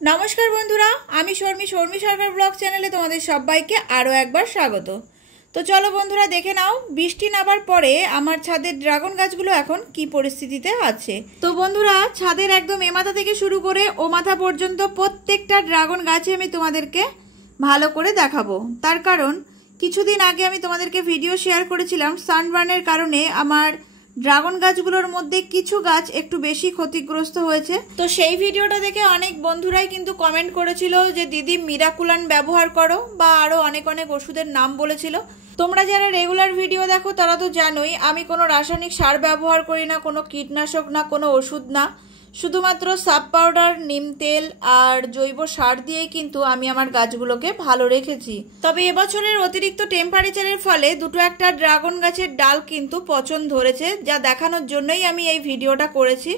নমস্কার বন্ধুরা, আমি শর্মি সরকার ব্লগ চ্যানেলে তোমাদের সবাইকে আরও একবার স্বাগত। তো চলো বন্ধুরা, দেখে নাও বৃষ্টি নামার পরে আমার ছাদের ড্রাগন গাছগুলো এখন কি পরিস্থিতিতে আছে। তো বন্ধুরা, ছাদের একদম এ মাথা থেকে শুরু করে ও মাথা পর্যন্ত প্রত্যেকটা ড্রাগন গাছে আমি তোমাদেরকে ভালো করে দেখাবো। তার কারণ কিছুদিন আগে আমি তোমাদেরকে ভিডিও শেয়ার করেছিলাম সানবার্নের কারণে আমার ড্রাগন গাছগুলোর মধ্যে কিছু গাছ একটু বেশি ক্ষতিগ্রস্ত হয়েছে। তো সেই ভিডিওটা দেখে অনেক বন্ধুরাই কিন্তু কমেন্ট করেছিল যে দিদি মিরাকুলান ব্যবহার করো, বা আরও অনেক ওষুধের নাম বলেছিল। তোমরা যারা রেগুলার ভিডিও দেখো তারা তো জানোই আমি কোনো রাসায়নিক সার ব্যবহার করি না, কোনো কীটনাশক না, কোনো ওষুধ না, শুধুমাত্র সাব পাউডার, নিম তেল আর জৈব সার দিয়েই কিন্তু আমি আমার গাছগুলোকে ভালো রেখেছি। তবে এবছরের অতিরিক্ত টেম্পারেচারের ফলে দুটো একটা ড্রাগন গাছের ডাল কিন্তু পচন ধরেছে, যা দেখানোর জন্যই আমি এই ভিডিওটা করেছি।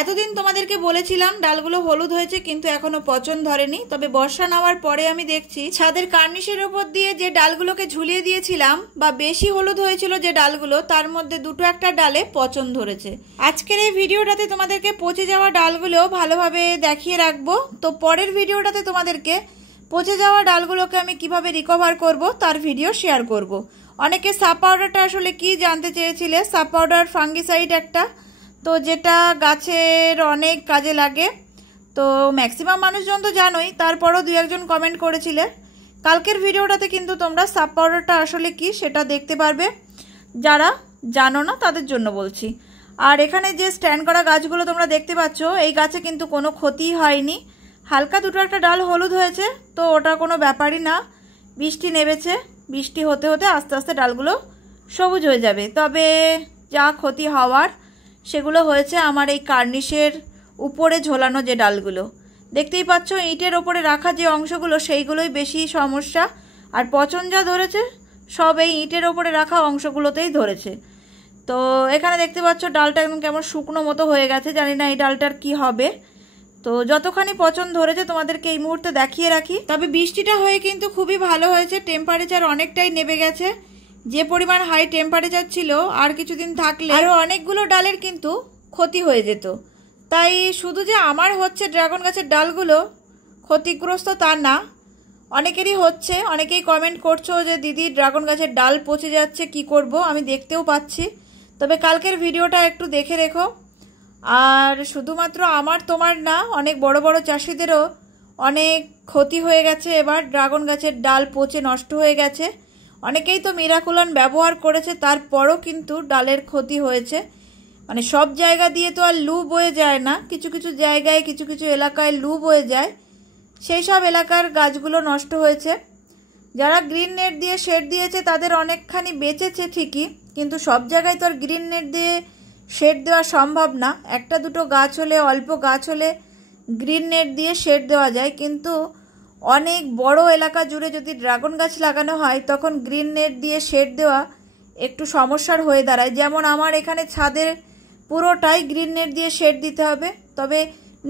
এতদিন তোমাদেরকে বলেছিলাম ডালগুলো হলুদ হয়েছে কিন্তু এখনো পচন ধরেনি। তবে বর্ষা নামার পরে আমি দেখছি ছাদের কার্নিশের ওপর দিয়ে যে ডালগুলোকে ঝুলিয়ে দিয়েছিলাম বা বেশি হলুদ হয়েছিল যে ডালগুলো, তার মধ্যে দুটো একটা ডালে পচন ধরেছে। আজকের এই ভিডিওটাতে তোমাদেরকে পচে যাওয়া ডালগুলো ভালোভাবে দেখিয়ে রাখবো। তো পরের ভিডিওটাতে তোমাদেরকে পচে যাওয়া ডালগুলোকে আমি কিভাবে রিকভার করব তার ভিডিও শেয়ার করব। অনেকে সাব পাউডারটা আসলে কি জানতে চেয়েছিলে। সাব পাউডার ফাঙ্গিসাইড একটা, তো যেটা গাছের অনেক কাজে লাগে। তো ম্যাক্সিমাম মানুষজন তো জানোই, তারপরও দু একজন কমেন্ট করেছিলে। কালকের ভিডিওটাতে কিন্তু তোমরা সাব পাউডারটা আসলে কি সেটা দেখতে পারবে, যারা জানো না তাদের জন্য বলছি। আর এখানে যে স্ট্যান্ড করা গাছগুলো তোমরা দেখতে পাচ্ছ, এই গাছে কিন্তু কোনো ক্ষতি হয়নি। হালকা দুটো একটা ডাল হলুদ হয়েছে, তো ওটা কোনো ব্যাপারই না। বৃষ্টি নেমেছে, বৃষ্টি হতে হতে আস্তে আস্তে ডালগুলো সবুজ হয়ে যাবে। তবে যা ক্ষতি হওয়ার সেগুলো হয়েছে আমার এই কার্নিশের উপরে ঝোলানো যে ডালগুলো দেখতেই পাচ্ছ, ইটের ওপরে রাখা যে অংশগুলো সেইগুলোই বেশি সমস্যা। আর পচন যা ধরেছে সব এই ইটের ওপরে রাখা অংশগুলোতেই ধরেছে। তো এখানে দেখতে পাচ্ছ ডালটা একদম কেমন শুকনো মতো হয়ে গেছে, জানি না এই ডালটার কি হবে। তো যতখানি পচন ধরেছে তোমাদেরকে এই মুহূর্তে দেখিয়ে রাখি। তবে বৃষ্টিটা হয়ে কিন্তু খুবই ভালো হয়েছে, টেম্পারেচার অনেকটাই নেমে গেছে। যে পরিমাণ হাই টেম্পারেচার ছিল আর কিছুদিন থাকলে আরও অনেকগুলো ডালের কিন্তু ক্ষতি হয়ে যেত। তাই শুধু যে আমার হচ্ছে ড্রাগন গাছের ডালগুলো ক্ষতিগ্রস্ত তা না, অনেকেরই হচ্ছে। অনেকেই কমেন্ট করছো যে দিদি ড্রাগন গাছের ডাল পচে যাচ্ছে, কি করব। আমি দেখতেও পাচ্ছি। তবে কালকের ভিডিওটা একটু দেখে রেখো। আর শুধুমাত্র আমার তোমার না, অনেক বড় বড় চাষিদেরও অনেক ক্ষতি হয়ে গেছে এবার। ড্রাগন গাছের ডাল পচে নষ্ট হয়ে গেছে। অনেকেই তো মিরাকুলান ব্যবহার করেছে, তারপরও কিন্তু ডালের ক্ষতি হয়েছে। মানে সব জায়গা দিয়ে তো আর লু বয়ে যায় না, কিছু কিছু জায়গায় কিছু কিছু এলাকায় লু বয়ে যায়। সেই সব এলাকার গাছগুলো নষ্ট হয়েছে। যারা গ্রিন নেট দিয়ে শেড দিয়েছে তাদের অনেকখানি বেঁচেছে ঠিকই, কিন্তু সব জায়গায় তো আর গ্রিন নেট দিয়ে শেড দেওয়া সম্ভব না। একটা দুটো গাছ হলে, অল্প গাছ হলে গ্রিন নেট দিয়ে শেড দেওয়া যায়, কিন্তু অনেক বড় এলাকা জুড়ে যদি ড্রাগন গাছ লাগানো হয় তখন গ্রিন নেট দিয়ে শেড দেওয়া একটু সমস্যার হয়ে দাঁড়ায়। যেমন আমার এখানে ছাদের পুরোটাই গ্রিন নেট দিয়ে শেড দিতে হবে। তবে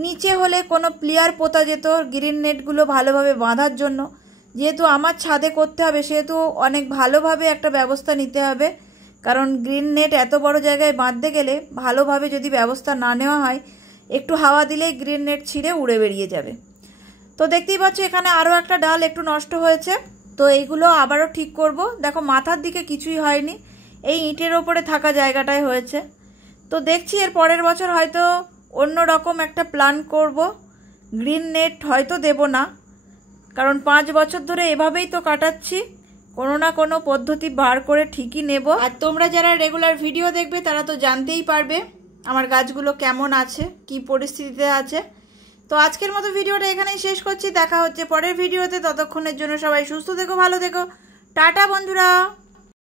নিচে হলে কোনো প্লেয়ার পোতা যেত গ্রিন নেটগুলো ভালোভাবে বাঁধার জন্য। যেহেতু আমার ছাদে করতে হবে সেহেতু অনেক ভালোভাবে একটা ব্যবস্থা নিতে হবে, কারণ গ্রিন নেট এত বড় জায়গায় বাঁধতে গেলে ভালোভাবে যদি ব্যবস্থা না নেওয়া হয়, একটু হাওয়া দিলেই গ্রিন নেট ছিঁড়ে উড়ে বেরিয়ে যাবে। তো দেখতেই পাচ্ছ এখানে আরও একটা ডাল একটু নষ্ট হয়েছে। তো এইগুলো আবারও ঠিক করব। দেখো মাথার দিকে কিছুই হয়নি, এই ইটের ওপরে থাকা জায়গাটায় হয়েছে। তো দেখছি এর পরের বছর হয়তো অন্য রকম একটা প্ল্যান করব। গ্রিন নেট হয়তো দেব না, কারণ 5 বছর ধরে এভাবেই তো কাটাচ্ছি। কোনো না কোনো পদ্ধতি বার করে ঠিকই নেব। আর তোমরা যারা রেগুলার ভিডিও দেখবে তারা তো জানতেই পারবে আমার গাছগুলো কেমন আছে, কি পরিস্থিতিতে আছে। তো আজকের মতো ভিডিওটা এখানেই শেষ করছি। দেখা হচ্ছে পরের ভিডিওতে। ততক্ষণের জন্য সবাই সুস্থ থেকো, ভালো থেকো। টাটা বন্ধুরা।